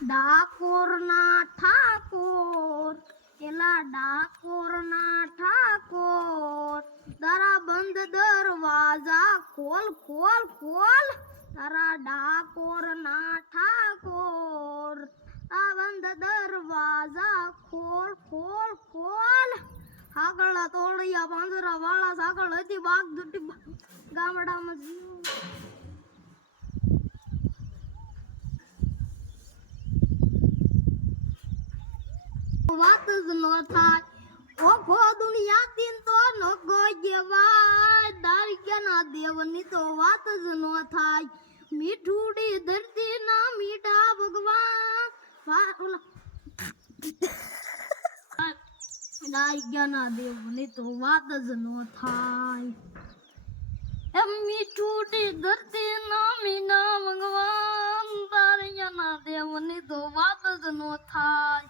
ડાકોરના ઠાકોર એલા ડાકોરના ઠાકોર. તારા બંધ દરવાજા ખોલ ખોલ ખોલ. તારા ડાકોરના ઠાકોર, આ બંધ દરવાજા ખોલ ખોલ ખોલ. સાગળા તોડિયા પાંજરા વાળા સાગળ હતી બાગ દુટી ગામડામાં વાત જ ન થાય ઓખો દુનિયા દિન તો ન ગોજવાય દારિકાના દેવની તો વાત જ ન થાય મીઠુડી ધરતી ના મીઠા ભગવાન વા- ઓલા દારિકાના દેવની તો વાત જ ન થાય એમ મીઠુડી ધરતી ના મીના ભગવાન દારિકાના દેવની તો વાત જ ન થાય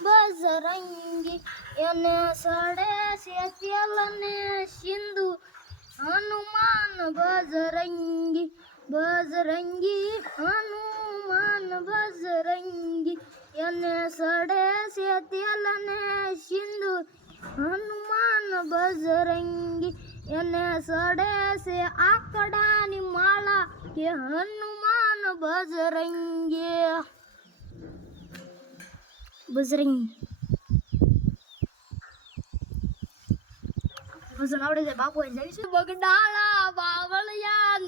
बजरंगी, एने सड़े से चलने सिंधु हनुमान बजरंगी बजरंगी, हनुमान बजरंगी, एने सड़े से चलने सिंधु हनुमान बजरंगी, एने सड़े से आकड़ा माला के हनुमान बजरंगी। બુઝરિંગ બુઝર આવડે છે બાપુ જઈશું બગડાલા બાવળિયા